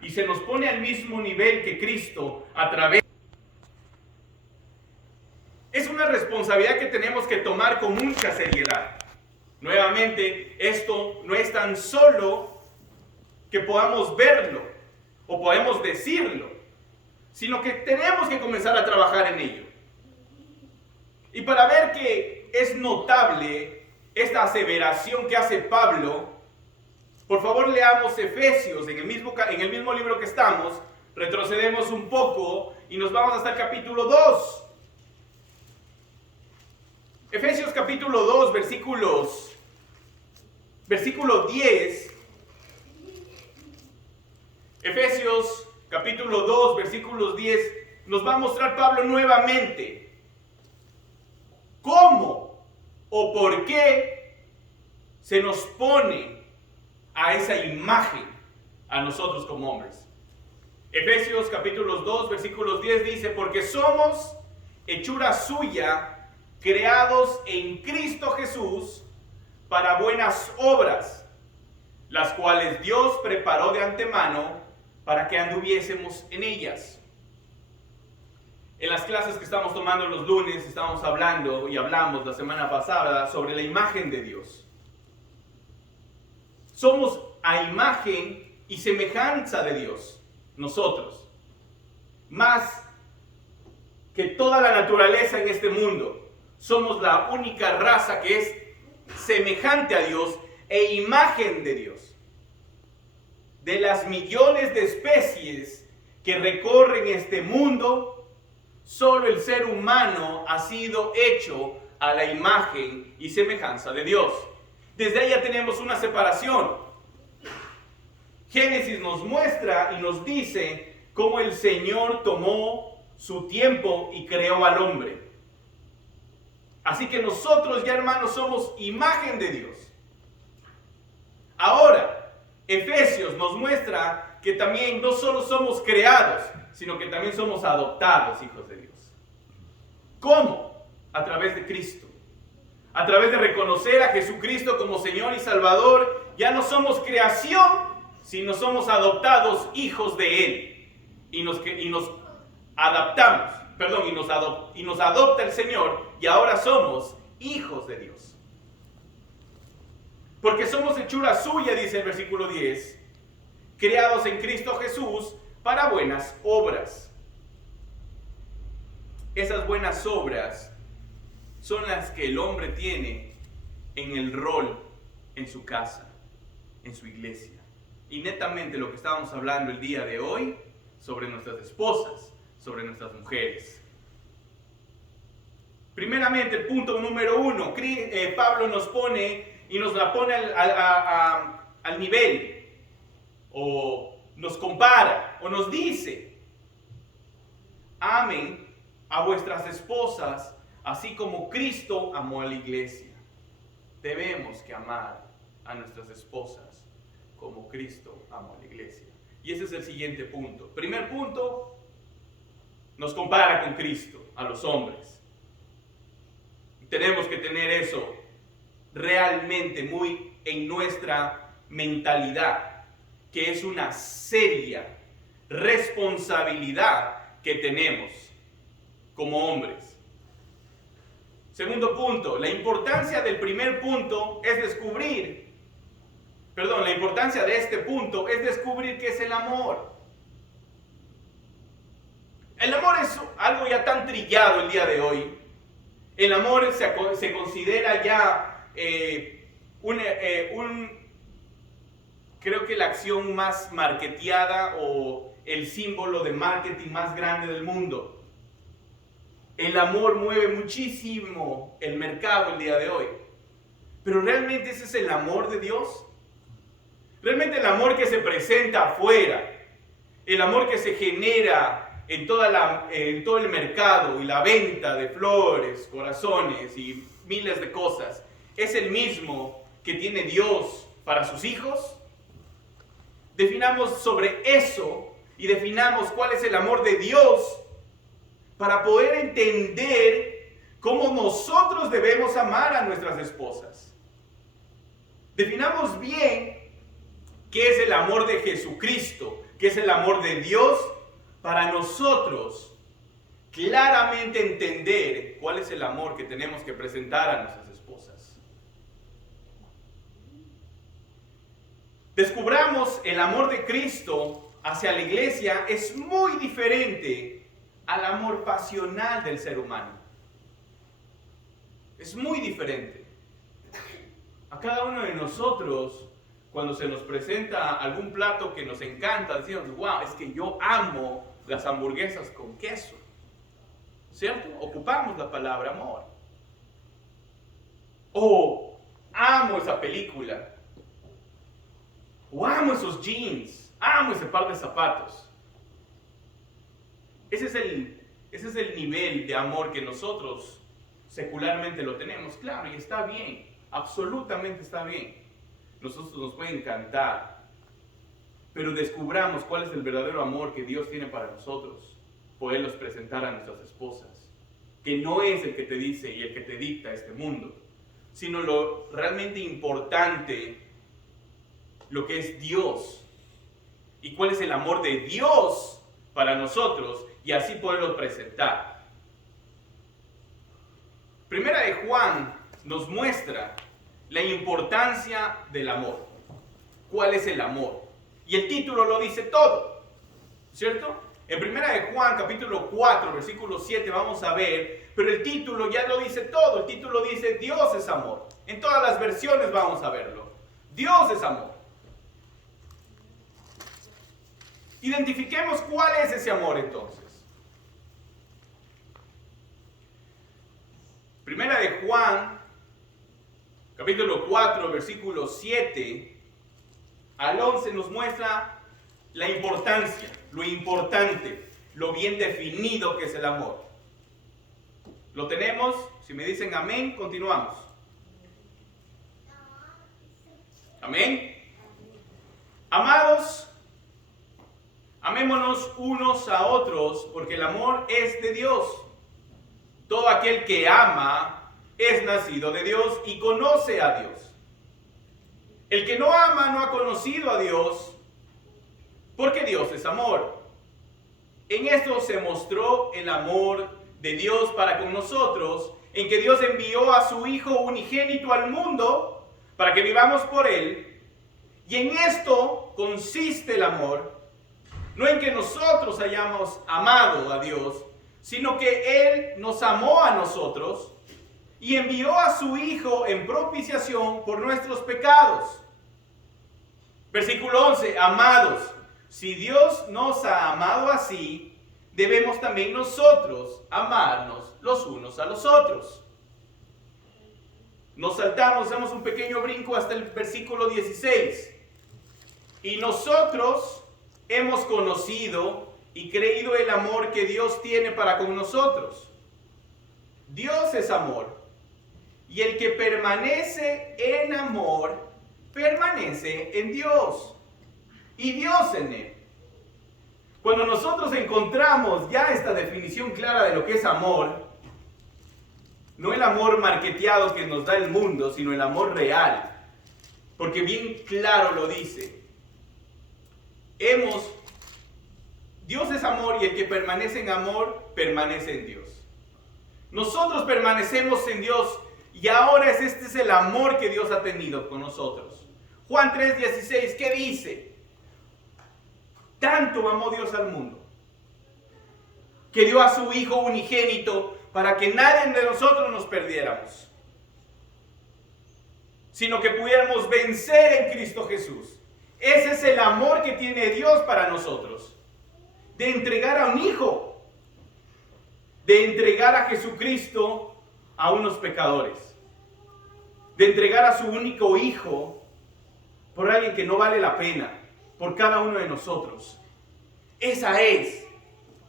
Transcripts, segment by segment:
y se nos pone al mismo nivel que Cristo a través. Es una responsabilidad que tenemos que tomar con mucha seriedad. Nuevamente, esto no es tan solo que podamos verlo o podemos decirlo, sino que tenemos que comenzar a trabajar en ello. Y para ver que es notable esta aseveración que hace Pablo, por favor leamos Efesios en el mismo libro que estamos, retrocedemos un poco y nos vamos hasta el capítulo 2. Efesios capítulo 2, versículo 10. Efesios capítulo 2, versículos 10, nos va a mostrar Pablo nuevamente cómo o por qué se nos pone a esa imagen a nosotros como hombres. Efesios capítulo 2, versículos 10 dice, porque somos hechura suya, creados en Cristo Jesús para buenas obras, las cuales Dios preparó de antemano para que anduviésemos en ellas. En las clases que estamos tomando los lunes, estamos hablando y hablamos la semana pasada sobre la imagen de Dios. Somos a imagen y semejanza de Dios, nosotros. Más que toda la naturaleza en este mundo. Somos la única raza que es semejante a Dios e imagen de Dios. De las millones de especies que recorren este mundo, solo el ser humano ha sido hecho a la imagen y semejanza de Dios. Desde ahí ya tenemos una separación. Génesis nos muestra y nos dice cómo el Señor tomó su tiempo y creó al hombre. Así que nosotros ya, hermanos, somos imagen de Dios. Ahora, Efesios nos muestra que también no solo somos creados, sino que también somos adoptados hijos de Dios. ¿Cómo? A través de Cristo. A través de reconocer a Jesucristo como Señor y Salvador, ya no somos creación, sino somos adoptados hijos de Él. Y nos adaptamos. Y nos adopta el Señor y ahora somos hijos de Dios. Porque somos hechura suya, dice el versículo 10, creados en Cristo Jesús para buenas obras. Esas buenas obras son las que el hombre tiene en el rol, en su casa, en su iglesia. Y netamente lo que estábamos hablando el día de hoy sobre nuestras esposas, sobre nuestras mujeres. Primeramente, el punto número 1, Pablo nos pone y nos la pone al nivel, o nos compara, o nos dice, amen a vuestras esposas, así como Cristo amó a la iglesia. Debemos que amar a nuestras esposas como Cristo amó a la iglesia. Y ese es el siguiente punto. Primer punto, nos compara con Cristo, a los hombres. Tenemos que tener eso realmente muy en nuestra mentalidad, que es una seria responsabilidad que tenemos como hombres. Segundo punto, la importancia del primer punto es la importancia de este punto es descubrir qué es el amor. El amor es algo ya tan trillado el día de hoy. El amor se considera ya creo que la acción más marketeada o el símbolo de marketing más grande del mundo. El amor mueve muchísimo el mercado el día de hoy. Pero ¿realmente ese es el amor de Dios? ¿Realmente el amor que se presenta afuera? El amor que se genera en todo el mercado y la venta de flores, corazones y miles de cosas, ¿es el mismo que tiene Dios para sus hijos? Definamos sobre eso y definamos cuál es el amor de Dios para poder entender cómo nosotros debemos amar a nuestras esposas. Definamos bien qué es el amor de Jesucristo que es el amor de Dios para nosotros, claramente entender cuál es el amor que tenemos que presentar a nuestras esposas. Descubramos el amor de Cristo hacia la iglesia es muy diferente al amor pasional del ser humano. Es muy diferente. A cada uno de nosotros, cuando se nos presenta algún plato que nos encanta, decimos, wow, es que yo amo las hamburguesas con queso. ¿Cierto? Ocupamos la palabra amor. O amo esa película. O amo esos jeans. Amo ese par de zapatos. Ese es el nivel de amor que nosotros secularmente lo tenemos. Claro, y está bien. Absolutamente está bien. Nosotros nos puede encantar. Pero descubramos cuál es el verdadero amor que Dios tiene para nosotros. Poderlos presentar a nuestras esposas. Que no es el que te dice y el que te dicta este mundo. Sino lo realmente importante, lo que es Dios. Y cuál es el amor de Dios para nosotros. Y así poderlo presentar. Primera de Juan nos muestra la importancia del amor. ¿Cuál es el amor? Y el título lo dice todo, ¿cierto? En Primera de Juan, capítulo 4, versículo 7, vamos a ver, pero el título ya lo dice todo. El título dice, Dios es amor. En todas las versiones vamos a verlo. Dios es amor. Identifiquemos cuál es ese amor entonces. Primera de Juan, capítulo 4, versículo 7 al 11 nos muestra la importancia, lo importante, lo bien definido que es el amor. ¿Lo tenemos? Si me dicen amén, continuamos. Amén. Amados, amémonos unos a otros, porque el amor es de Dios. Todo aquel que ama es nacido de Dios y conoce a Dios. El que no ama no ha conocido a Dios, porque Dios es amor. En esto se mostró el amor de Dios para con nosotros, en que Dios envió a su Hijo unigénito al mundo para que vivamos por Él. Y en esto consiste el amor, no en que nosotros hayamos amado a Dios, sino que Él nos amó a nosotros y envió a su Hijo en propiciación por nuestros pecados. Versículo 11, amados, si Dios nos ha amado así, debemos también nosotros amarnos los unos a los otros. Nos saltamos, damos un pequeño brinco hasta el versículo 16. Y nosotros hemos conocido y creído el amor que Dios tiene para con nosotros. Dios es amor, y el que permanece en amor, permanece en Dios, y Dios en él. Cuando nosotros encontramos ya esta definición clara de lo que es amor, no el amor marketeado que nos da el mundo, sino el amor real, porque bien claro lo dice. Dios es amor, y el que permanece en amor, permanece en Dios. Nosotros permanecemos en Dios, y ahora este es el amor que Dios ha tenido con nosotros. Juan 3:16, ¿qué dice? Tanto amó Dios al mundo, que dio a su Hijo unigénito, para que nadie de nosotros nos perdiéramos, sino que pudiéramos vencer en Cristo Jesús. Ese es el amor que tiene Dios para nosotros, de entregar a un hijo, de entregar a Jesucristo a unos pecadores, de entregar a su único hijo por alguien que no vale la pena, por cada uno de nosotros. Esa es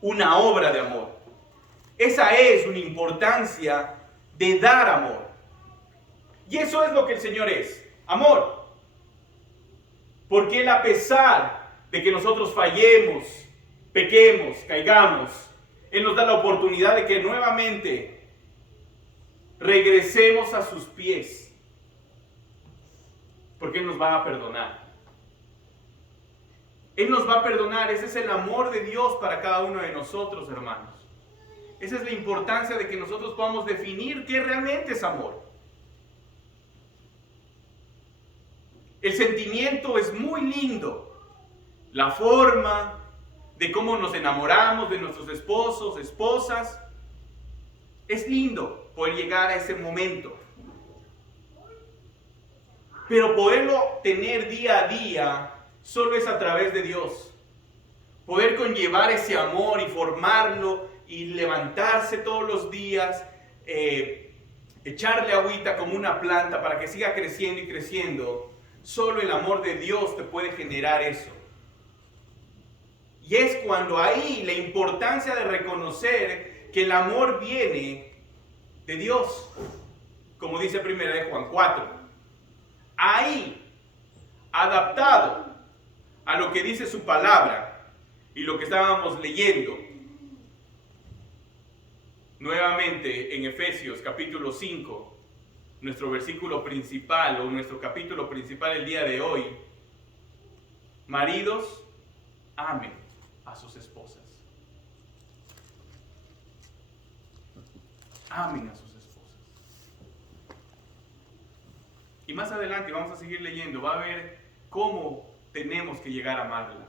una obra de amor. Esa es una importancia de dar amor. Y eso es lo que el Señor es, amor. Porque Él, a pesar de que nosotros fallemos, pequemos, caigamos, Él nos da la oportunidad de que nuevamente regresemos a sus pies. Porque Él nos va a perdonar. Él nos va a perdonar. Ese es el amor de Dios para cada uno de nosotros, hermanos. Esa es la importancia de que nosotros podamos definir qué realmente es amor. El sentimiento es muy lindo. La forma de cómo nos enamoramos de nuestros esposos, esposas. Es lindo poder llegar a ese momento. Pero poderlo tener día a día solo es a través de Dios. Poder conllevar ese amor y formarlo y levantarse todos los días, echarle agüita como una planta para que siga creciendo y creciendo. Solo el amor de Dios te puede generar eso. Y es cuando ahí la importancia de reconocer que el amor viene de Dios. Como dice 1 Juan 4. Ahí, adaptado a lo que dice su palabra y lo que estábamos leyendo. Nuevamente en Efesios capítulo 5. Nuestro versículo principal o nuestro capítulo principal el día de hoy. Maridos, amen a sus esposas. Amen a sus esposas. Y más adelante vamos a seguir leyendo. Va a ver cómo tenemos que llegar a amarla.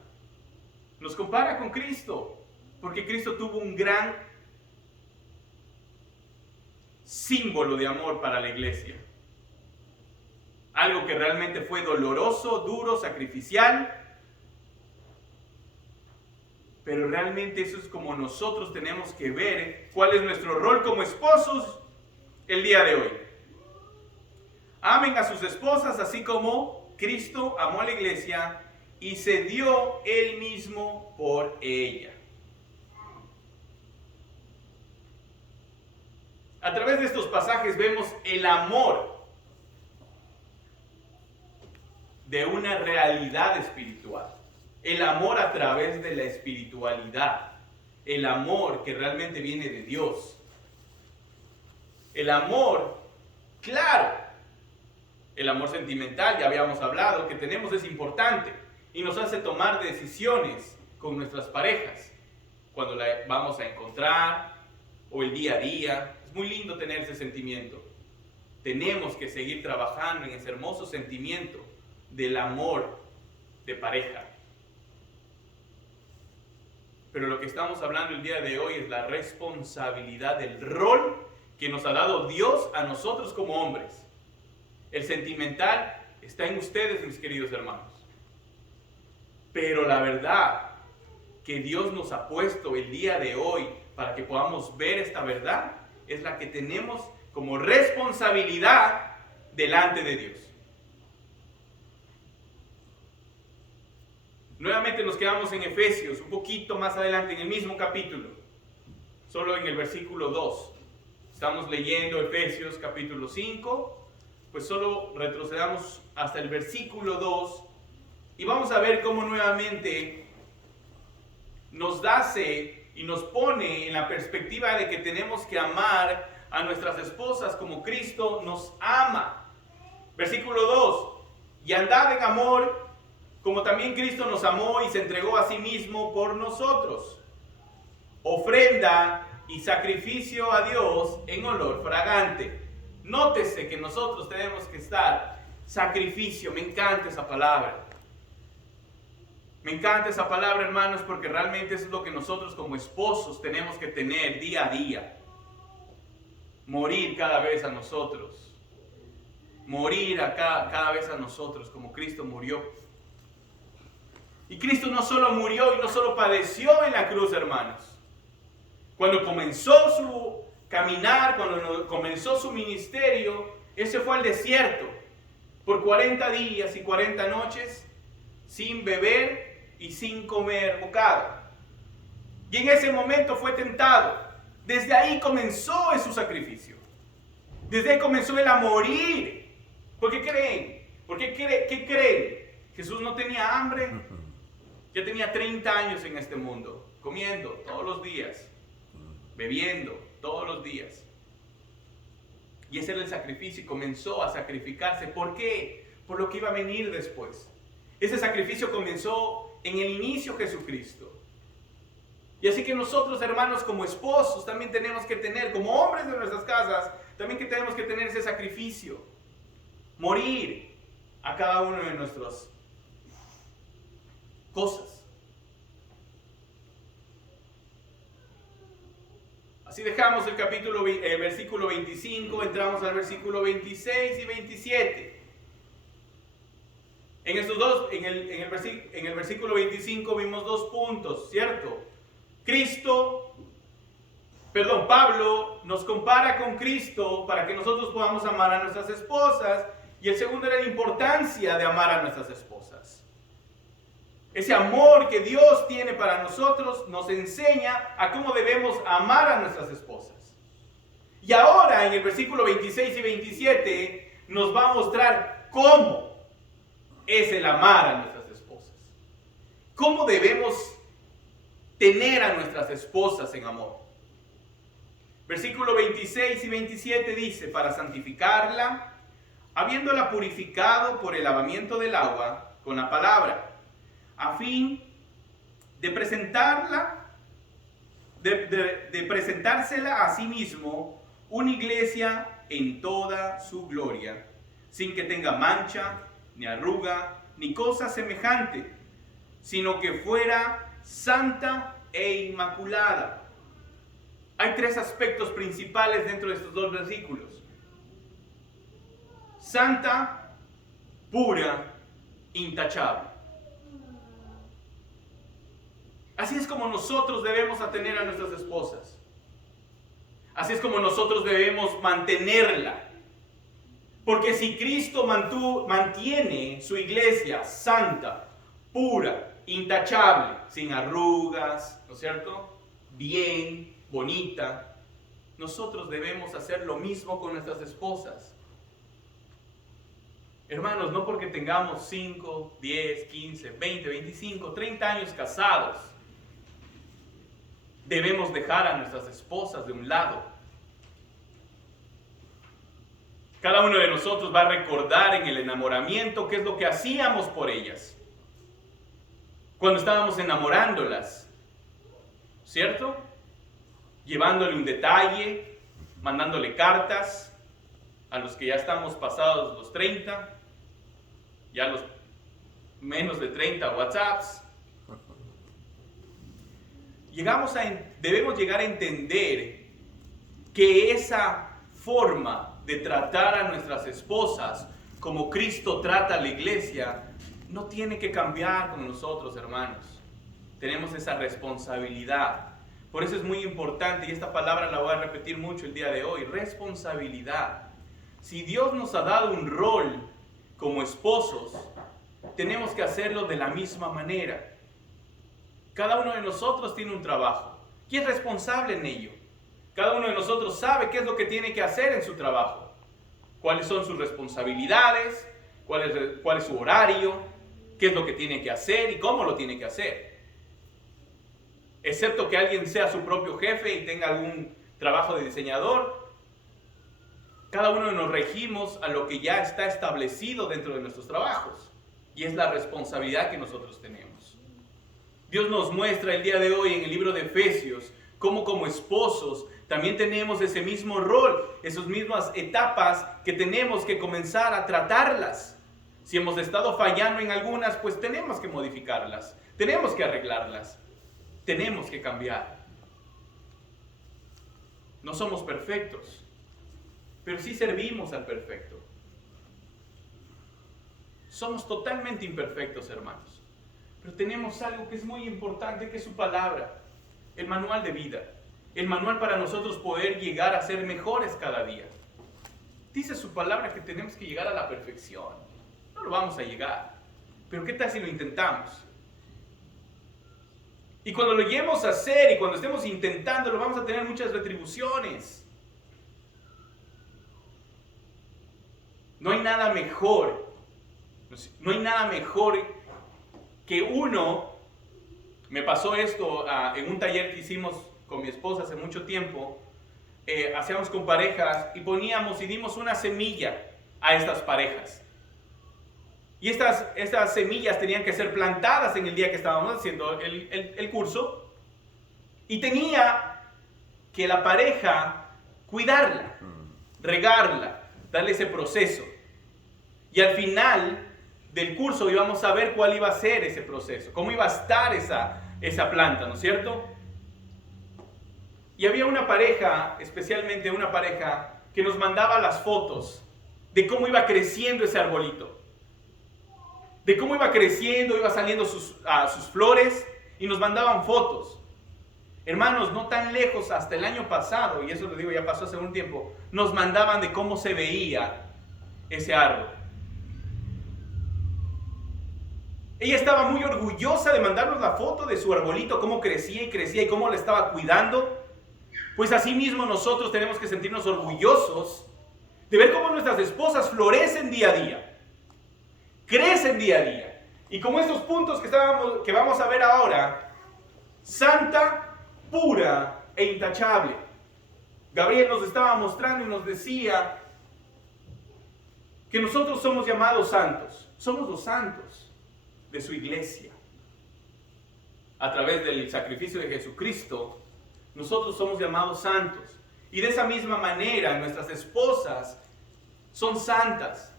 Nos compara con Cristo. Porque Cristo tuvo un gran símbolo de amor para la iglesia. Algo que realmente fue doloroso, duro, sacrificial. Pero realmente eso es como nosotros tenemos que ver cuál es nuestro rol como esposos el día de hoy. Amen a sus esposas así como Cristo amó a la iglesia y se dio él mismo por ella. A través de estos pasajes vemos el amor de una realidad espiritual. El amor a través de la espiritualidad. El amor que realmente viene de Dios. El amor, claro, el amor sentimental, ya habíamos hablado, que tenemos es importante y nos hace tomar decisiones con nuestras parejas. Cuando la vamos a encontrar o el día a día. Es muy lindo tener ese sentimiento. Tenemos que seguir trabajando en ese hermoso sentimiento del amor de pareja. Pero lo que estamos hablando el día de hoy es la responsabilidad del rol que nos ha dado Dios a nosotros como hombres. El sentimental está en ustedes, mis queridos hermanos. Pero la verdad que Dios nos ha puesto el día de hoy para que podamos ver esta verdad es la que tenemos como responsabilidad delante de Dios. Nuevamente nos quedamos en Efesios, un poquito más adelante, en el mismo capítulo, solo en el versículo 2. Estamos leyendo Efesios capítulo 5, pues solo retrocedamos hasta el versículo 2 y vamos a ver cómo nuevamente nos hace y nos pone en la perspectiva de que tenemos que amar a nuestras esposas como Cristo nos ama. Versículo 2, y andad en amor, como también Cristo nos amó y se entregó a sí mismo por nosotros. Ofrenda y sacrificio a Dios en olor fragante. Nótese que nosotros tenemos que estar sacrificio. Me encanta esa palabra. Me encanta esa palabra, hermanos, porque realmente eso es lo que nosotros como esposos tenemos que tener día a día. Morir cada vez a nosotros. Morir cada vez a nosotros como Cristo murió. Y Cristo no solo murió y no solo padeció en la cruz, hermanos. Cuando comenzó su caminar, cuando comenzó su ministerio, Él se fue al desierto por 40 días y 40 noches sin beber y sin comer bocado. Y en ese momento fue tentado. Desde ahí comenzó su sacrificio. Desde ahí comenzó Él a morir. ¿Por qué creen? ¿Qué creen? Jesús no tenía hambre. Ya tenía 30 años en este mundo, comiendo todos los días, bebiendo todos los días. Y ese era el sacrificio y comenzó a sacrificarse. ¿Por qué? Por lo que iba a venir después. Ese sacrificio comenzó en el inicio Jesucristo. Y así que nosotros, hermanos, como esposos, también tenemos que tener, como hombres de nuestras casas, también que tenemos que tener ese sacrificio. Morir a cada uno de nuestras cosas. Así dejamos el versículo 25, entramos al versículo 26 y 27. En el versículo 25 vimos 2 puntos, ¿cierto? Pablo nos compara con Cristo para que nosotros podamos amar a nuestras esposas, y el segundo era la importancia de amar a nuestras esposas. Ese amor que Dios tiene para nosotros nos enseña a cómo debemos amar a nuestras esposas. Y ahora en el versículo 26 y 27 nos va a mostrar cómo es el amar a nuestras esposas. ¿Cómo debemos tener a nuestras esposas en amor? Versículo 26 y 27 dice: para santificarla, habiéndola purificado por el lavamiento del agua con la palabra, a fin de presentársela a sí mismo una iglesia en toda su gloria, sin que tenga mancha, ni arruga, ni cosa semejante, sino que fuera santa e inmaculada. Hay 3 aspectos principales dentro de estos 2 versículos: santa, pura, intachable. Así es como nosotros debemos atener a nuestras esposas. Así es como nosotros debemos mantenerla. Porque si Cristo mantiene su iglesia santa, pura, intachable, sin arrugas, ¿no es cierto? Bien, bonita, nosotros debemos hacer lo mismo con nuestras esposas. Hermanos, no porque tengamos 5, 10, 15, 20, 25, 30 años casados, debemos dejar a nuestras esposas de un lado. Cada uno de nosotros va a recordar en el enamoramiento qué es lo que hacíamos por ellas cuando estábamos enamorándolas, ¿cierto? Llevándole un detalle, mandándole cartas a los que ya estamos pasados los 30, ya los menos de 30 WhatsApps. Debemos llegar a entender que esa forma de tratar a nuestras esposas como Cristo trata a la iglesia no tiene que cambiar con nosotros, hermanos. Tenemos esa responsabilidad. Por eso es muy importante, y esta palabra la voy a repetir mucho el día de hoy: responsabilidad. Si Dios nos ha dado un rol como esposos, tenemos que hacerlo de la misma manera. Cada uno de nosotros tiene un trabajo y es responsable en ello. Cada uno de nosotros sabe qué es lo que tiene que hacer en su trabajo, cuáles son sus responsabilidades, cuál es su horario, qué es lo que tiene que hacer y cómo lo tiene que hacer. Excepto que alguien sea su propio jefe y tenga algún trabajo de diseñador, cada uno nos regimos a lo que ya está establecido dentro de nuestros trabajos, y es la responsabilidad que nosotros tenemos. Dios nos muestra el día de hoy en el libro de Efesios cómo como esposos también tenemos ese mismo rol, esas mismas etapas que tenemos que comenzar a tratarlas. Si hemos estado fallando en algunas, pues tenemos que modificarlas, tenemos que arreglarlas, tenemos que cambiar. No somos perfectos, pero sí servimos al perfecto. Somos totalmente imperfectos, hermanos, pero tenemos algo que es muy importante, que es su palabra, el manual de vida. El manual para nosotros poder llegar a ser mejores cada día. Dice su palabra que tenemos que llegar a la perfección. No lo vamos a llegar, pero ¿qué tal si lo intentamos? Y cuando lo lleguemos a hacer y cuando estemos intentándolo, vamos a tener muchas retribuciones. No hay nada mejor. No hay nada mejor que uno. Me pasó esto en un taller que hicimos con mi esposa hace mucho tiempo. Hacíamos con parejas y dimos una semilla a estas parejas. Y estas semillas tenían que ser plantadas en el día que estábamos haciendo el curso. Y tenía que la pareja cuidarla, regarla, darle ese proceso. Y al final del curso íbamos a ver cuál iba a ser ese proceso, cómo iba a estar esa planta, ¿no es cierto? Y había una pareja, especialmente una pareja, que nos mandaba las fotos de cómo iba creciendo ese arbolito. De cómo iba creciendo, iba saliendo sus flores y nos mandaban fotos. Hermanos, no tan lejos, hasta el año pasado, y eso lo digo, ya pasó hace un tiempo, nos mandaban de cómo se veía ese árbol. Ella estaba muy orgullosa de mandarnos la foto de su arbolito, cómo crecía y cómo la estaba cuidando. Pues así mismo nosotros tenemos que sentirnos orgullosos de ver cómo nuestras esposas florecen día a día, crecen día a día. Y como estos puntos que vamos a ver ahora, santa, pura e intachable. Gabriel nos estaba mostrando y nos decía que nosotros somos llamados santos. Somos los santos de su iglesia. A través del sacrificio de Jesucristo, nosotros somos llamados santos. Y de esa misma manera, nuestras esposas son santas.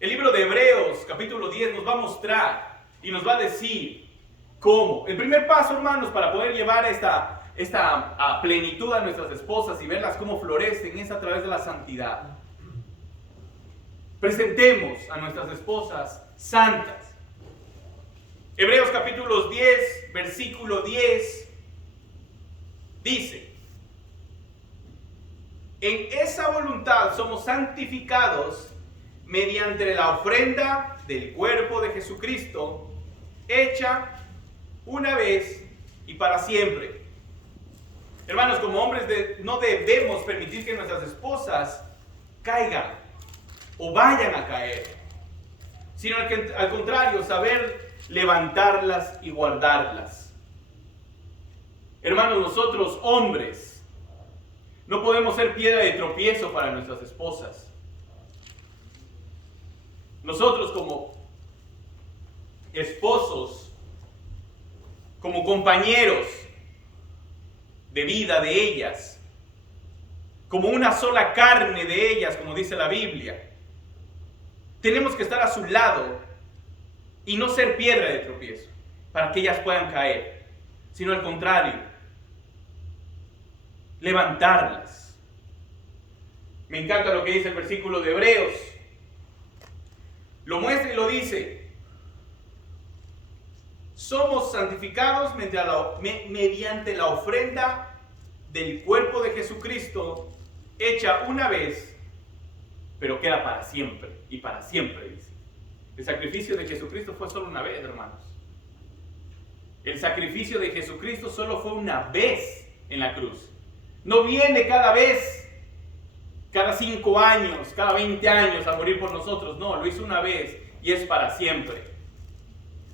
El libro de Hebreos, capítulo 10, nos va a mostrar y nos va a decir cómo. El primer paso, hermanos, para poder llevar esta plenitud a nuestras esposas y verlas cómo florecen es a través de la santidad. Presentemos a nuestras esposas santas. Hebreos capítulo 10, versículo 10, dice: en esa voluntad somos santificados mediante la ofrenda del cuerpo de Jesucristo, hecha una vez y para siempre. Hermanos, como hombres no debemos permitir que nuestras esposas caigan o vayan a caer, sino al contrario, saber levantarlas y guardarlas. Hermanos, nosotros hombres no podemos ser piedra de tropiezo para nuestras esposas. Nosotros como esposos, como compañeros de vida de ellas, como una sola carne de ellas, como dice la Biblia, tenemos que estar a su lado y no ser piedra de tropiezo para que ellas puedan caer, sino al contrario, levantarlas. Me encanta lo que dice el versículo de Hebreos. Lo muestra y lo dice: somos santificados mediante la ofrenda del cuerpo de Jesucristo, hecha una vez, pero queda para siempre, y para siempre, dice. El sacrificio de Jesucristo fue solo una vez, hermanos. El sacrificio de Jesucristo solo fue una vez en la cruz. No viene cada vez, cada 5 años, cada 20 años a morir por nosotros. No, lo hizo una vez y es para siempre.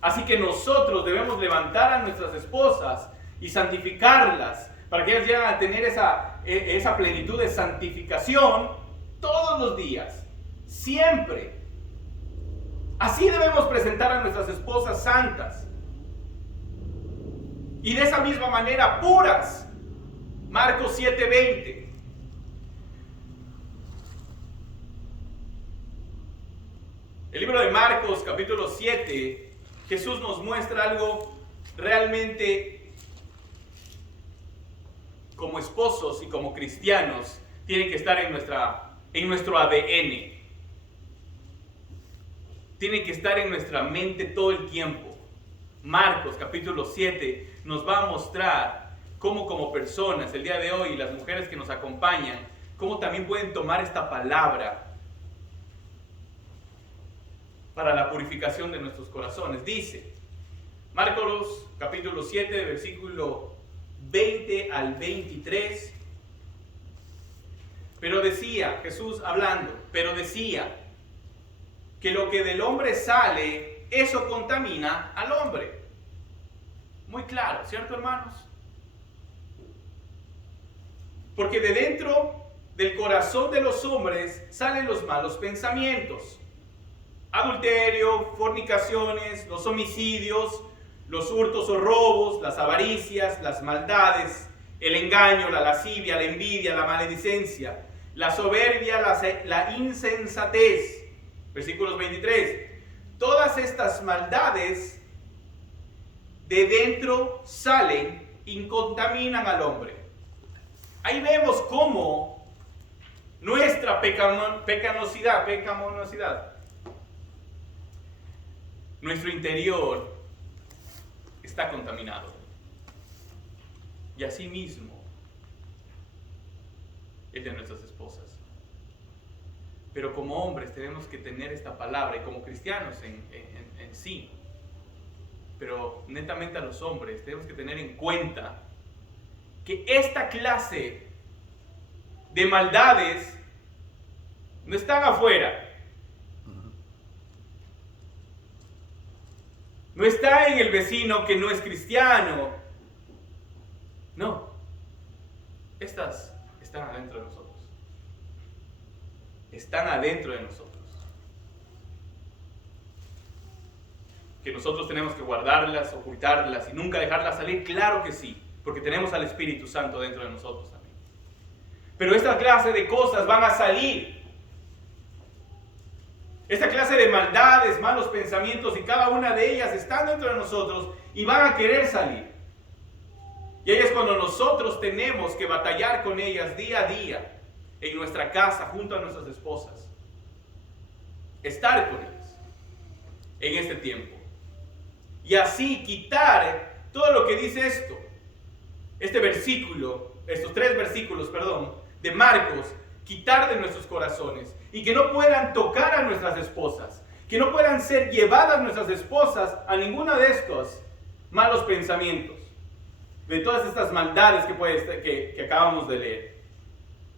Así que nosotros debemos levantar a nuestras esposas y santificarlas para que ellas lleguen a tener esa plenitud de santificación todos los días, siempre. Así debemos presentar a nuestras esposas santas y de esa misma manera puras. Marcos 7:20. El libro de Marcos capítulo 7, Jesús nos muestra algo realmente como esposos y como cristianos tiene que estar en nuestro ADN. Tiene que estar en nuestra mente todo el tiempo. Marcos capítulo 7 nos va a mostrar cómo como personas, el día de hoy, las mujeres que nos acompañan, cómo también pueden tomar esta palabra para la purificación de nuestros corazones. Dice, Marcos capítulo 7, versículo 20 al 23. Pero decía, Jesús hablando, pero decía que lo que del hombre sale, eso contamina al hombre. Muy claro, ¿cierto, hermanos? Porque de dentro del corazón de los hombres salen los malos pensamientos, adulterio, fornicaciones, los homicidios, los hurtos o robos, las avaricias, las maldades, el engaño, la lascivia, la envidia, la maledicencia, la soberbia, la insensatez. Versículos 23. Todas estas maldades de dentro salen y contaminan al hombre. Ahí vemos cómo nuestra pecaminosidad, nuestro interior está contaminado. Y asimismo, el de nuestras esposas. Pero como hombres tenemos que tener esta palabra, y como cristianos en sí, pero netamente a los hombres tenemos que tener en cuenta que esta clase de maldades no están afuera. No está en el vecino que no es cristiano. No. Estas están adentro de nosotros. Están adentro de nosotros. Que nosotros tenemos que guardarlas, ocultarlas y nunca dejarlas salir. Claro que sí, porque tenemos al Espíritu Santo dentro de nosotros también. Pero esta clase de cosas van a salir. Esta clase de maldades, malos pensamientos, y cada una de ellas están dentro de nosotros y van a querer salir. Y ahí es cuando nosotros tenemos que batallar con ellas día a día en nuestra casa junto a nuestras esposas. Estar con ellas en este tiempo. Y así quitar todo lo que dice este versículo, estos 3 versículos, de Marcos, quitar de nuestros corazones y que no puedan tocar a nuestras esposas, que no puedan ser llevadas nuestras esposas a ninguna de estos malos pensamientos, de todas estas maldades que acabamos de leer,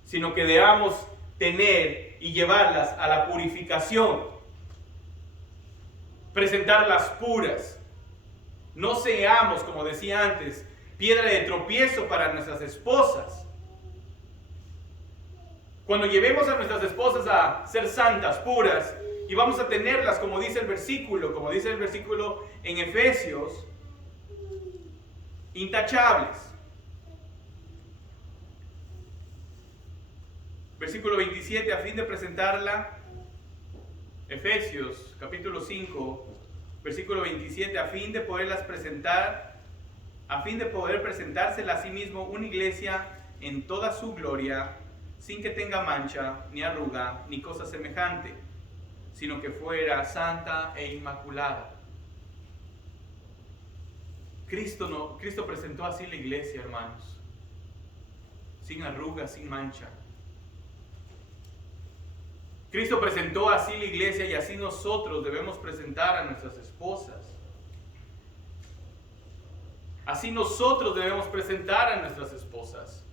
sino que debamos tener y llevarlas a la purificación, presentarlas puras. No seamos, como decía antes, piedra de tropiezo para nuestras esposas. Cuando llevemos a nuestras esposas a ser santas, puras, y vamos a tenerlas, como dice el versículo en Efesios, intachables. Versículo 27, a fin de presentarla, Efesios capítulo 5, versículo 27, a fin de poderlas presentar, a fin de poder presentársela a sí mismo una iglesia en toda su gloria, sin que tenga mancha, ni arruga, ni cosa semejante, sino que fuera santa e inmaculada. Cristo presentó así la iglesia, hermanos, sin arruga, sin mancha. Cristo presentó así la iglesia y así nosotros debemos presentar a nuestras esposas. Así nosotros debemos presentar a nuestras esposas.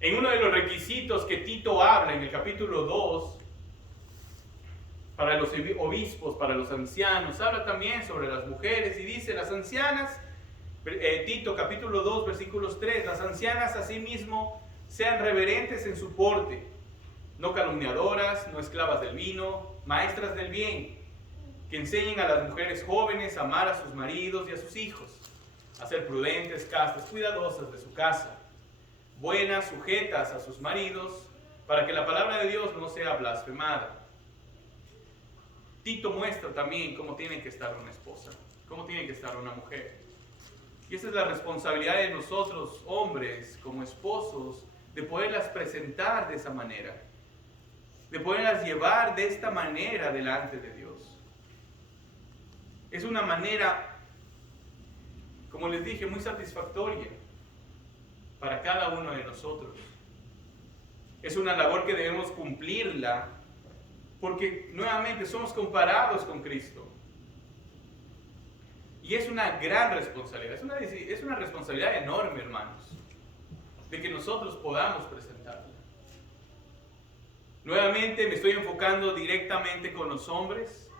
En uno de los requisitos que Tito habla en el capítulo 2, para los obispos, para los ancianos, habla también sobre las mujeres y dice, las ancianas, Tito capítulo 2, versículos 3, las ancianas asimismo sean reverentes en su porte, no calumniadoras, no esclavas del vino, maestras del bien, que enseñen a las mujeres jóvenes a amar a sus maridos y a sus hijos, a ser prudentes, castas, cuidadosas de su casa, buenas, sujetas a sus maridos, para que la palabra de Dios no sea blasfemada. Tito muestra también cómo tiene que estar una esposa, cómo tiene que estar una mujer. Y esa es la responsabilidad de nosotros, hombres, como esposos, de poderlas presentar de esa manera, de poderlas llevar de esta manera delante de Dios. Es una manera, como les dije, muy satisfactoria para cada uno de nosotros. Es una labor que debemos cumplirla porque nuevamente somos comparados con Cristo. Y es una gran responsabilidad, es una responsabilidad enorme, hermanos, de que nosotros podamos presentarla. Nuevamente me estoy enfocando directamente con los hombres,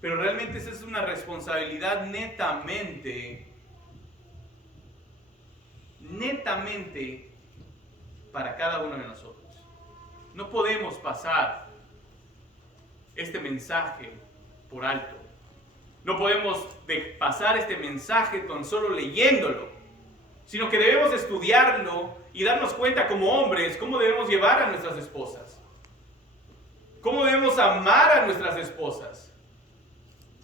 pero realmente esa es una responsabilidad netamente para cada uno de nosotros. No podemos pasar este mensaje por alto. No podemos pasar este mensaje tan solo leyéndolo, sino que debemos estudiarlo y darnos cuenta como hombres cómo debemos llevar a nuestras esposas, cómo debemos amar a nuestras esposas.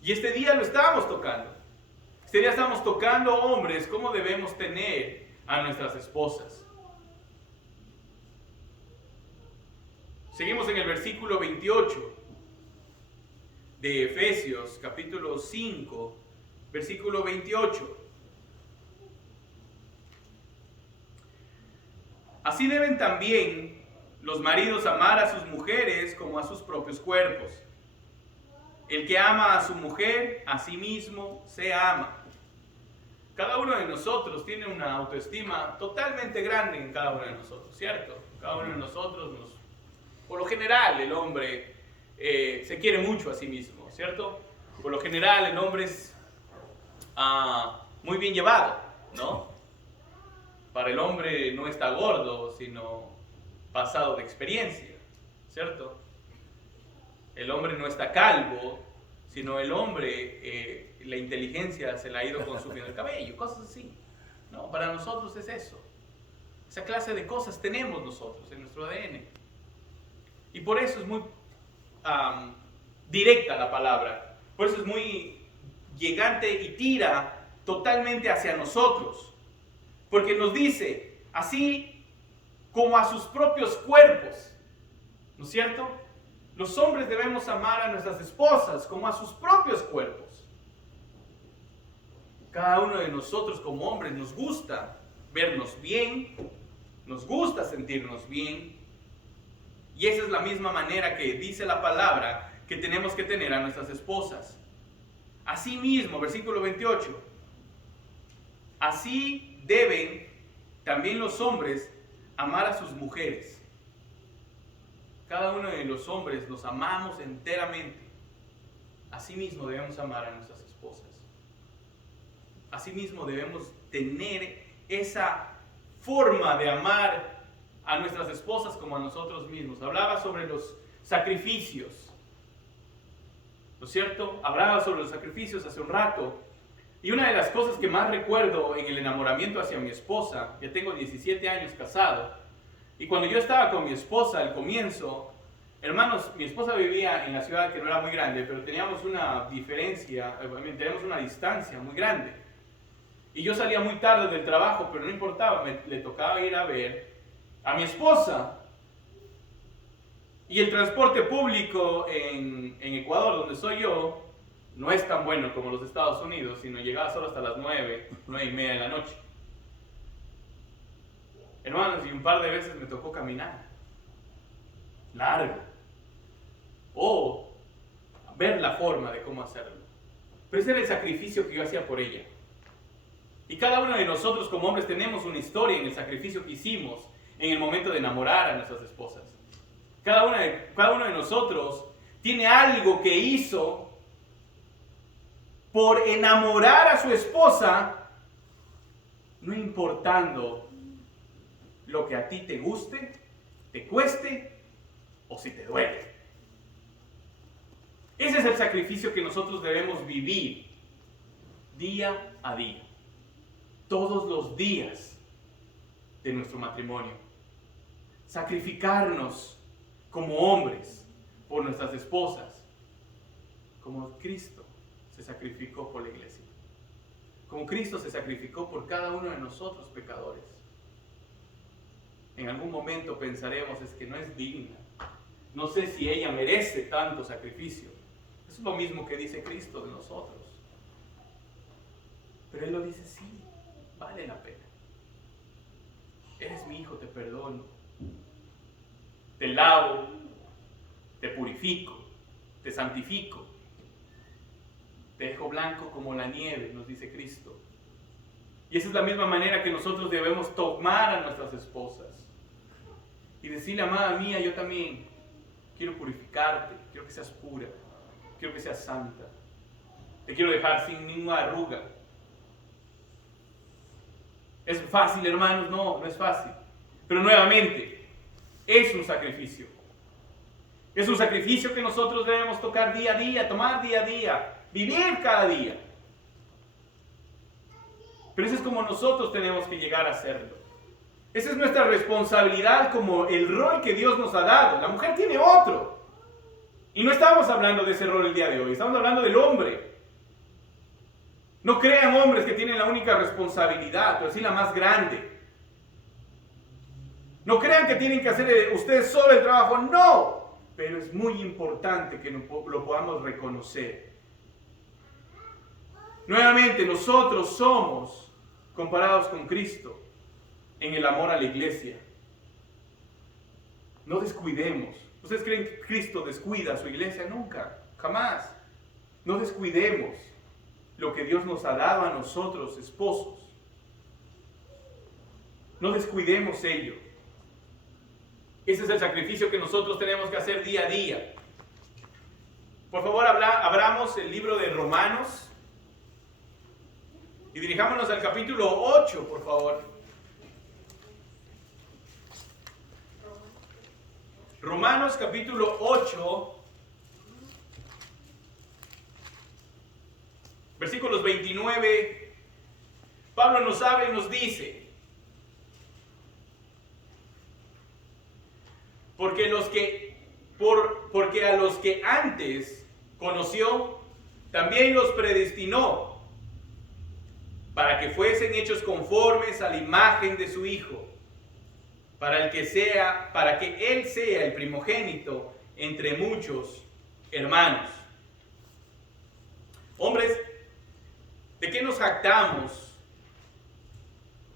Y este día lo estábamos tocando. Este día estamos tocando, hombres, cómo debemos tener a nuestras esposas. Seguimos en el versículo 28 de Efesios, capítulo 5, versículo 28. Así deben también los maridos amar a sus mujeres como a sus propios cuerpos. El que ama a su mujer, a sí mismo se ama. Cada uno de nosotros tiene una autoestima totalmente grande en cada uno de nosotros, ¿cierto? Cada uno de nosotros, por lo general, el hombre se quiere mucho a sí mismo, ¿cierto? Por lo general, el hombre es muy bien llevado, ¿no? Para el hombre no está gordo, sino pasado de experiencia, ¿cierto? El hombre no está calvo, sino el hombre, la inteligencia se le ha ido consumiendo el cabello, cosas así. No, para nosotros es eso. Esa clase de cosas tenemos nosotros en nuestro ADN. Y por eso es muy directa la palabra. Por eso es muy llegante y tira totalmente hacia nosotros. Porque nos dice, así como a sus propios cuerpos, ¿no es cierto? Los hombres debemos amar a nuestras esposas como a sus propios cuerpos. Cada uno de nosotros como hombres nos gusta vernos bien, nos gusta sentirnos bien. Y esa es la misma manera que dice la palabra que tenemos que tener a nuestras esposas. Asimismo, versículo 28, así deben también los hombres amar a sus mujeres. Cada uno de los hombres los amamos enteramente. Asimismo debemos amar a nuestras esposas. Asimismo debemos tener esa forma de amar a nuestras esposas como a nosotros mismos. Hablaba sobre los sacrificios, ¿no es cierto? Hablaba sobre los sacrificios hace un rato. Y una de las cosas que más recuerdo en el enamoramiento hacia mi esposa, ya tengo 17 años casado, y cuando yo estaba con mi esposa al comienzo, hermanos, mi esposa vivía en la ciudad que no era muy grande, pero teníamos una diferencia, teníamos una distancia muy grande. Y yo salía muy tarde del trabajo, pero no importaba, le tocaba ir a ver a mi esposa. Y el transporte público en Ecuador, donde soy yo, no es tan bueno como los Estados Unidos, sino llegaba solo hasta las 9:30 de la noche. Hermanos, y un par de veces me tocó caminar largo o ver la forma de cómo hacerlo. Pero ese era el sacrificio que yo hacía por ella. Y cada uno de nosotros como hombres tenemos una historia en el sacrificio que hicimos en el momento de enamorar a nuestras esposas. Cada uno de nosotros tiene algo que hizo por enamorar a su esposa, no importando lo que a ti te guste, te cueste o si te duele. Ese es el sacrificio que nosotros debemos vivir día a día, todos los días de nuestro matrimonio. Sacrificarnos como hombres por nuestras esposas, como Cristo se sacrificó por la iglesia, como Cristo se sacrificó por cada uno de nosotros pecadores. En algún momento pensaremos, es que no es digna, no sé si ella merece tanto sacrificio. Es lo mismo que dice Cristo de nosotros. Pero Él lo dice, sí, vale la pena. Eres mi hijo, te perdono. Te lavo, te purifico, te santifico. Te dejo blanco como la nieve, nos dice Cristo. Y esa es la misma manera que nosotros debemos tomar a nuestras esposas. Y decirle, amada mía, yo también quiero purificarte, quiero que seas pura, quiero que seas santa. Te quiero dejar sin ninguna arruga. ¿Es fácil, hermanos? No, no es fácil. Pero nuevamente, es un sacrificio. Es un sacrificio que nosotros debemos tocar día a día, tomar día a día, vivir cada día. Pero eso es como nosotros tenemos que llegar a hacerlo. Esa es nuestra responsabilidad como el rol que Dios nos ha dado. La mujer tiene otro. Y no estamos hablando de ese rol el día de hoy, estamos hablando del hombre. No crean hombres que tienen la única responsabilidad, pero sí la más grande. No crean que tienen que hacer ustedes solo el trabajo, no. Pero es muy importante que lo podamos reconocer. Nuevamente, nosotros somos comparados con Cristo en el amor a la iglesia. No descuidemos. ¿Ustedes creen que Cristo descuida a su iglesia? Nunca, jamás. No descuidemos lo que Dios nos ha dado a nosotros, esposos. No descuidemos ello. Ese es el sacrificio que nosotros tenemos que hacer día a día. Por favor, abramos el libro de Romanos y dirijámonos al capítulo 8, por favor. Romanos capítulo 8, versículos 29. Pablo nos habla y nos dice: porque a los que antes conoció, también los predestinó para que fuesen hechos conformes a la imagen de su Hijo, para que Él sea el primogénito entre muchos hermanos. Hombres, ¿de qué nos jactamos?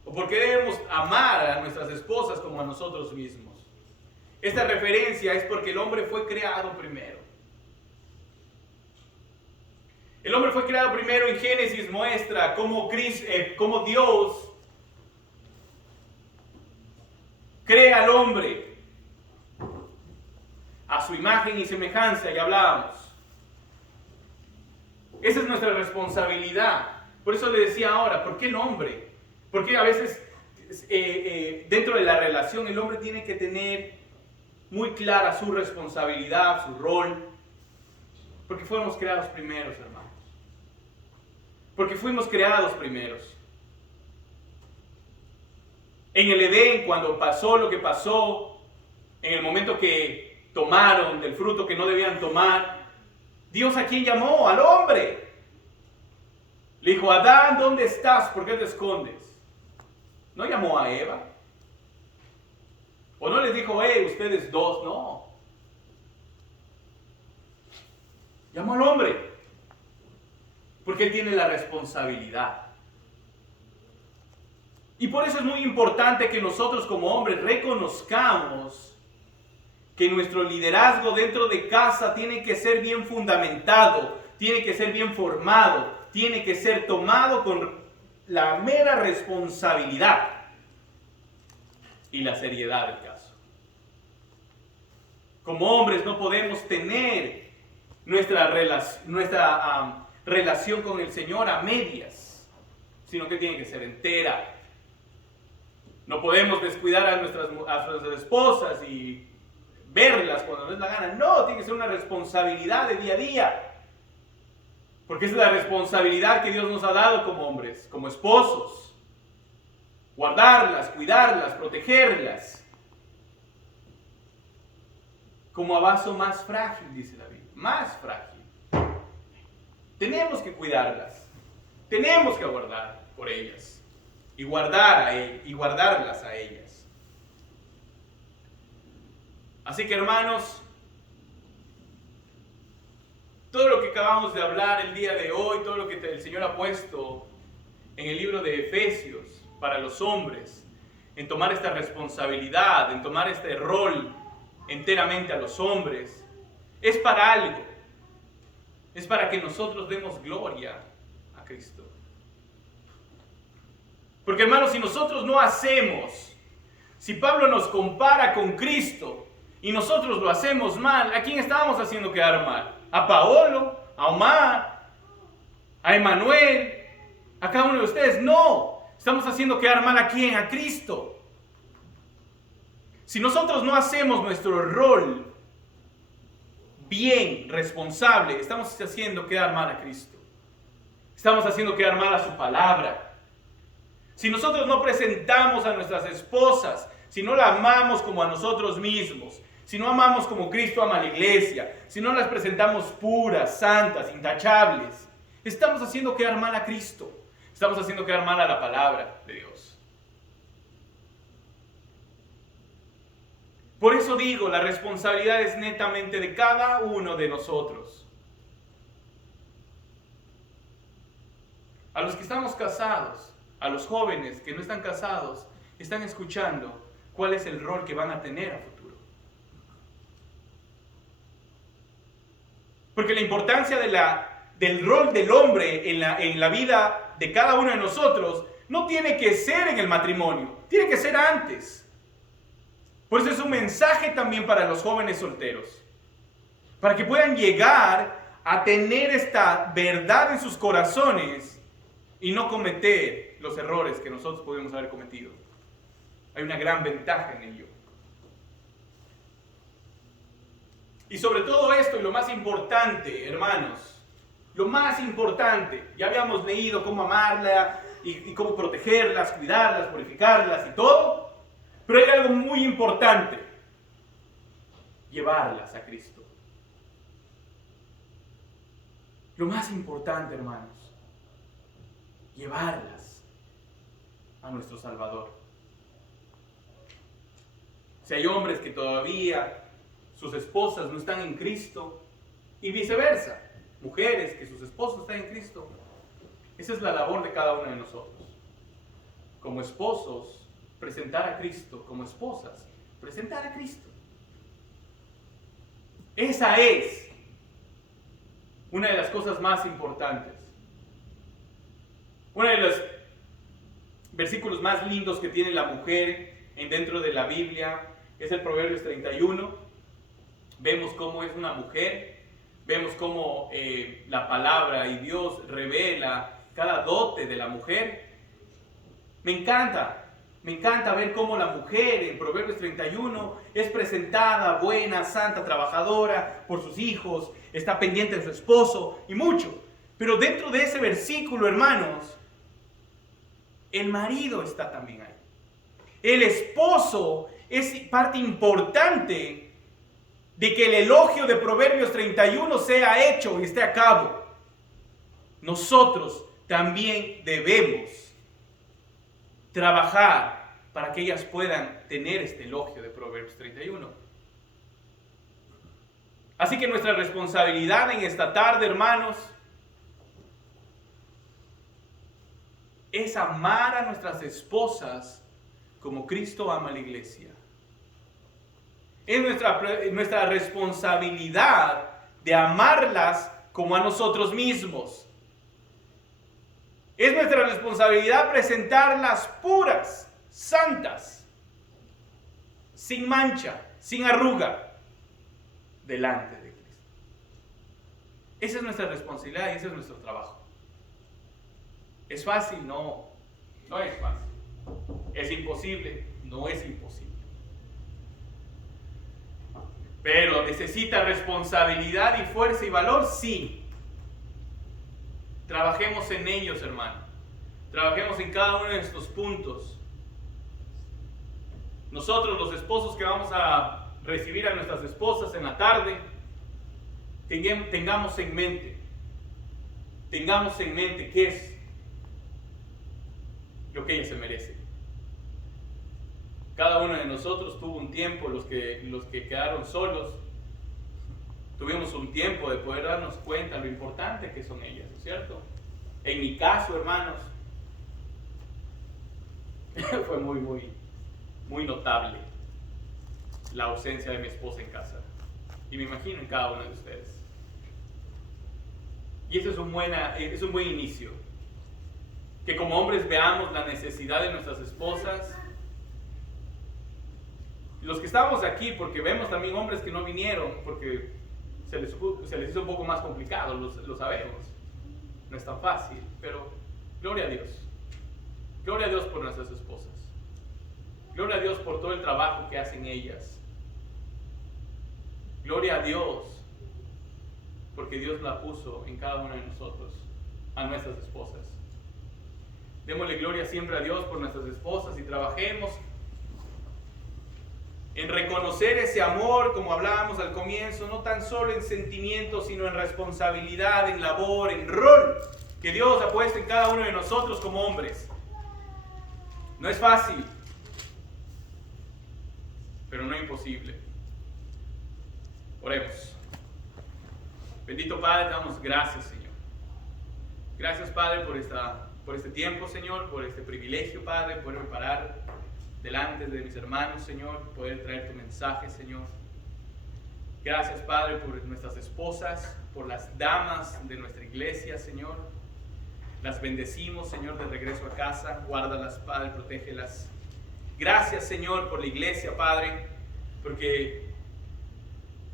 ¿O por qué debemos amar a nuestras esposas como a nosotros mismos? Esta referencia es porque el hombre fue creado primero. El hombre fue creado primero. En Génesis muestra cómo Dios crea al hombre a su imagen y semejanza, y hablábamos. Esa es nuestra responsabilidad. Por eso le decía ahora, ¿por qué el hombre? Porque a veces dentro de la relación el hombre tiene que tener muy clara su responsabilidad, su rol, porque fuimos creados primeros, hermanos. Porque fuimos creados primeros. En el Edén, cuando pasó lo que pasó, en el momento que tomaron del fruto que no debían tomar, Dios, ¿a quién llamó? Al hombre. Le dijo: Adán, ¿dónde estás? ¿Por qué te escondes? No llamó a Eva. O no les dijo: ustedes dos, no. Llamó al hombre. Porque él tiene la responsabilidad. Y por eso es muy importante que nosotros como hombres reconozcamos que nuestro liderazgo dentro de casa tiene que ser bien fundamentado, tiene que ser bien formado, tiene que ser tomado con la mera responsabilidad y la seriedad del caso. Como hombres no podemos tener nuestra relación con el Señor a medias, sino que tiene que ser entera. No podemos descuidar a nuestras esposas y verlas cuando nos dé la gana. No, tiene que ser una responsabilidad de día a día. Porque esa es la responsabilidad que Dios nos ha dado como hombres, como esposos. Guardarlas, cuidarlas, protegerlas. Como a vaso más frágil, dice la Biblia. Más frágil. Tenemos que cuidarlas. Tenemos que guardar por ellas. Y guardarlas a ellas. Así que, hermanos, todo lo que acabamos de hablar el día de hoy, todo lo que el Señor ha puesto en el libro de Efesios para los hombres, en tomar esta responsabilidad, en tomar este rol enteramente a los hombres, es para algo. Es para que nosotros demos gloria a Cristo. Porque, hermanos, si nosotros no hacemos, si Pablo nos compara con Cristo y nosotros lo hacemos mal, ¿a quién estábamos haciendo quedar mal? ¿A Paolo? ¿A Omar? ¿A Emanuel? ¿A cada uno de ustedes? No, estamos haciendo quedar mal ¿a quién? A Cristo. Si nosotros no hacemos nuestro rol bien, responsable, estamos haciendo quedar mal a Cristo. Estamos haciendo quedar mal a su palabra. Si nosotros no presentamos a nuestras esposas, si no la amamos como a nosotros mismos, si no amamos como Cristo ama a la iglesia, si no las presentamos puras, santas, intachables, estamos haciendo quedar mal a Cristo. Estamos haciendo quedar mal a la palabra de Dios. Por eso digo, la responsabilidad es netamente de cada uno de nosotros. A los que estamos casados, a los jóvenes que no están casados, están escuchando cuál es el rol que van a tener a futuro. Porque la importancia del rol del hombre en la vida de cada uno de nosotros no tiene que ser en el matrimonio, tiene que ser antes. Por eso es un mensaje también para los jóvenes solteros, para que puedan llegar a tener esta verdad en sus corazones y no cometer los errores que nosotros podemos haber cometido. Hay una gran ventaja en ello. Y sobre todo esto, y lo más importante, hermanos, lo más importante, ya habíamos leído cómo amarla y cómo protegerlas, cuidarlas, purificarlas y todo, pero hay algo muy importante: llevarlas a Cristo. Lo más importante, hermanos, llevarlas a nuestro Salvador. Si hay hombres que todavía sus esposas no están en Cristo, y viceversa, mujeres que sus esposos están en Cristo, esa es la labor de cada uno de nosotros. Como esposos, presentar a Cristo; como esposas, presentar a Cristo. Esa es una de las cosas más importantes. Uno de los versículos más lindos que tiene la mujer dentro de la Biblia es el Proverbios 31. Vemos cómo es una mujer, vemos cómo la palabra y Dios revela cada dote de la mujer. Me encanta ver cómo la mujer en Proverbios 31 es presentada buena, santa, trabajadora por sus hijos, está pendiente de su esposo y mucho. Pero dentro de ese versículo, hermanos, el marido está también ahí. El esposo es parte importante de que el elogio de Proverbios 31 sea hecho y esté a cabo. Nosotros también debemos trabajar para que ellas puedan tener este elogio de Proverbios 31. Así que nuestra responsabilidad en esta tarde, hermanos, es amar a nuestras esposas como Cristo ama a la iglesia. Es nuestra responsabilidad de amarlas como a nosotros mismos. Es nuestra responsabilidad presentarlas puras, santas, sin mancha, sin arruga, delante de Cristo. Esa es nuestra responsabilidad y ese es nuestro trabajo. ¿Es fácil? No, no es fácil. ¿Es imposible? No es imposible. Pero ¿necesita responsabilidad y fuerza y valor? Sí. Trabajemos en ellos, hermano. Trabajemos en cada uno de estos puntos. Nosotros, los esposos que vamos a recibir a nuestras esposas en la tarde, tengamos en mente qué es lo que ella se merece. Cada uno de nosotros tuvo un tiempo, los que quedaron solos, tuvimos un tiempo de poder darnos cuenta lo importante que son ellas, ¿no es cierto? En mi caso, hermanos, fue muy notable la ausencia de mi esposa en casa. Y me imagino en cada uno de ustedes. Y eso es un buen inicio. Que como hombres veamos la necesidad de nuestras esposas. Los que estamos aquí, porque vemos también hombres que no vinieron, porque se les hizo un poco más complicado, lo sabemos. No es tan fácil, pero gloria a Dios. Gloria a Dios por nuestras esposas. Gloria a Dios por todo el trabajo que hacen ellas. Gloria a Dios porque Dios la puso en cada uno de nosotros, a nuestras esposas. Démosle gloria siempre a Dios por nuestras esposas y trabajemos en reconocer ese amor, como hablábamos al comienzo, no tan solo en sentimientos, sino en responsabilidad, en labor, en rol que Dios ha puesto en cada uno de nosotros como hombres. No es fácil, pero no imposible. Oremos. Bendito Padre, te damos gracias, Señor. Gracias, Padre, por este tiempo, Señor, por este privilegio, Padre, poderme parar delante de mis hermanos, Señor, poder traer tu mensaje, Señor. Gracias, Padre, por nuestras esposas, por las damas de nuestra iglesia, Señor. Las bendecimos, Señor, de regreso a casa. Guárdalas, Padre, protégelas. Gracias, Señor, por la iglesia, Padre, porque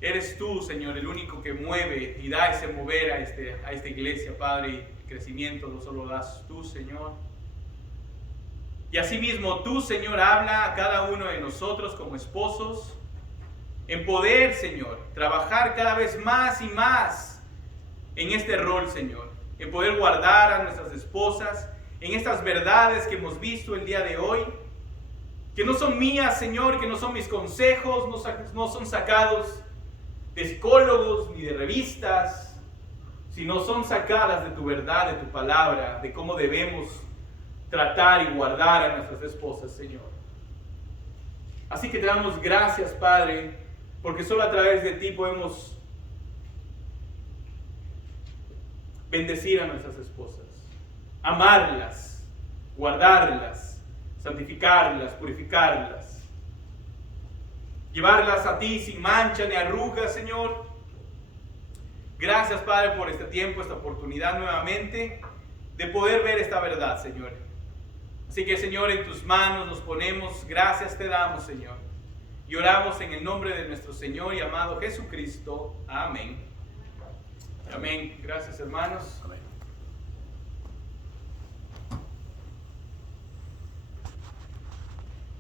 eres tú, Señor, el único que mueve y da ese mover a esta iglesia, Padre, y crecimiento no solo das tú, Señor. Y asimismo tú, Señor, habla a cada uno de nosotros como esposos en poder, Señor, trabajar cada vez más y más en este rol, Señor, en poder guardar a nuestras esposas en estas verdades que hemos visto el día de hoy, que no son mías, Señor, que no son mis consejos, no son sacados de psicólogos ni de revistas, sino son sacadas de tu verdad, de tu palabra, de cómo debemos tratar y guardar a nuestras esposas, Señor. Así que te damos gracias, Padre, porque solo a través de ti podemos bendecir a nuestras esposas, amarlas, guardarlas, santificarlas, purificarlas, llevarlas a ti sin mancha ni arrugas, Señor. Gracias, Padre, por este tiempo, esta oportunidad nuevamente de poder ver esta verdad, Señor. Así que, Señor, en tus manos nos ponemos, gracias te damos, Señor. Y oramos en el nombre de nuestro Señor y amado Jesucristo. Amén. Amén. Gracias, hermanos. Amén.